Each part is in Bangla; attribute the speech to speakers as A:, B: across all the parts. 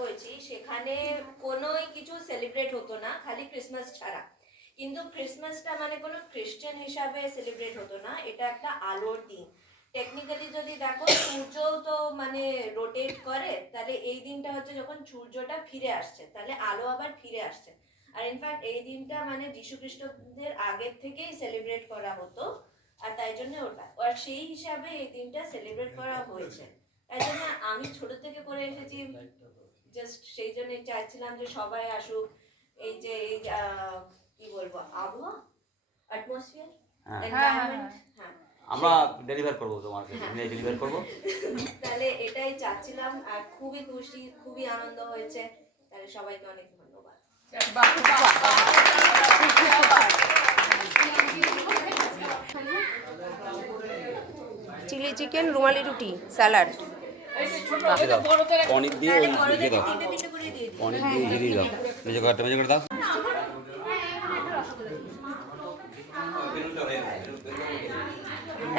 A: হয়েছি, সেখানে কোনোই কিছু সেলিব্রেট হতো না, খালি ক্রিসমাস ছাড়া। কিন্তু ক্রিসমাসটা মানে কোনো খ্রিস্টান হিসাবে সেলিব্রেট হতো না, এটা একটা আলোর দিন। টেকনিক্যালি যদি দেখো সূর্য তো মানে রোটেট করে, তাহলে এই দিনটা হচ্ছে যখন সূর্যটা ফিরে আসছে, তাহলে আলো আবার ফিরে আসছে। আর ইনফ্যাক্ট এই দিনটা মানে যীশু খ্রিস্টদের আগের থেকেই সেলিব্রেট করা হতো, আর তাই জন্য ওটা আর সেই হিসাবে এই দিনটা সেলিব্রেট করা হয়েছে। তাই জন্য আমি ছোট থেকে করে এসেছি। জাস্ট সেই জন্যই চাইছিলাম যে সবাই আসুক। এই যে এই কি বলব আবহাওয়া? অ্যাটমসফিয়ার
B: হ্যাঁ।
A: হ্যাঁ
B: আমরা ডেলিভার করব তোমার ডেলিভার করব।
A: তাহলে এটাই চাচ্ছিলাম আর খুবই খুশি খুবই আনন্দ হয়েছে। তাহলে সবাইকে অনেক ধন্যবাদ।
C: চিলি চিকেন রুমালি রুটি স্যালাড।
B: পনির দিয়ে ওই দাও।
A: তিনটে করে দিয়ে
B: পনির ঘিরে দাও। মেজে করে মেজে করে দাও।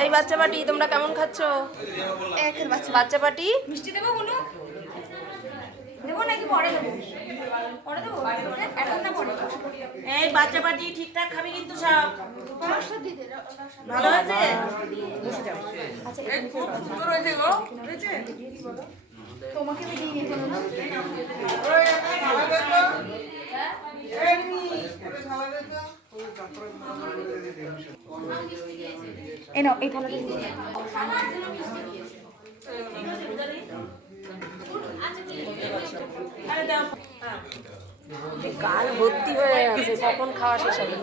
C: এই বাচ্চা পাটি তোমরা কেমন খাচ্ছ? বাচ্চা। পাটি?
D: মিষ্টি দেবো কোনো? দেবো নাকি পরে দেবো? পরে দেবো? এখন না পরে?
E: এই বাচ্চা পাটি ঠিকঠাক খাবি কিন্তু সব। ভালো আছে?
D: খুব সুন্দর হয়েছে গো। হয়েছে?
E: এই নাও এই থালাটা আরে দাও হ্যাঁ
C: গাল ভর্তি হয়ে আছে কখন খাওয়া শেষ হবে?